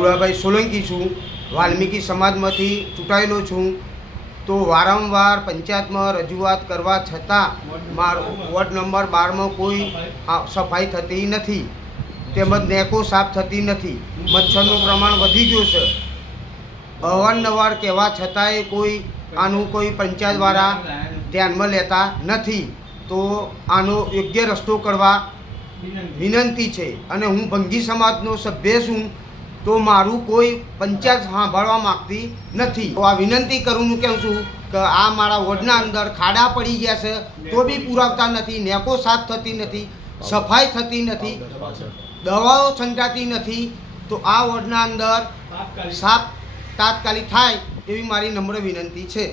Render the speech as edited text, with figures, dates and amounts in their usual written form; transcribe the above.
ચુડાભાઈ સોલંકી છું, વાલ્મીકી સમાજમાંથી ચૂંટાયેલો છું. તો વારંવાર પંચાયતમાં રજૂઆત કરવા છતાં મારો વોર્ડ નંબર 12માં કોઈ સફાઈ થતી નથી, તેમજ નેકો સાફ થતી નથી. મચ્છરનું પ્રમાણ વધી ગયું છે. અવારનવાર કહેવા છતાંય આનું કોઈ પંચાયતવાળા ધ્યાનમાં લેતા નથી. તો આનો યોગ્ય રસ્તો કરવા વિનંતી છે. અને હું ભંગી સમાજનો સભ્ય છું, તો મારું કોઈ પંચાયત સાંભળવા માગતી નથી. તો આ વિનંતી કરું હું કહું છું કે આ મારા વોર્ડના અંદર ખાડા પડી ગયા છે તો બી પુરાવતા નથી, નેકો સાફ થતી નથી, સફાઈ થતી નથી, દવાઓ છંટાતી નથી. તો આ વોર્ડના અંદર સાફ તાત્કાલિક થાય એવી મારી નમ્ર વિનંતી છે.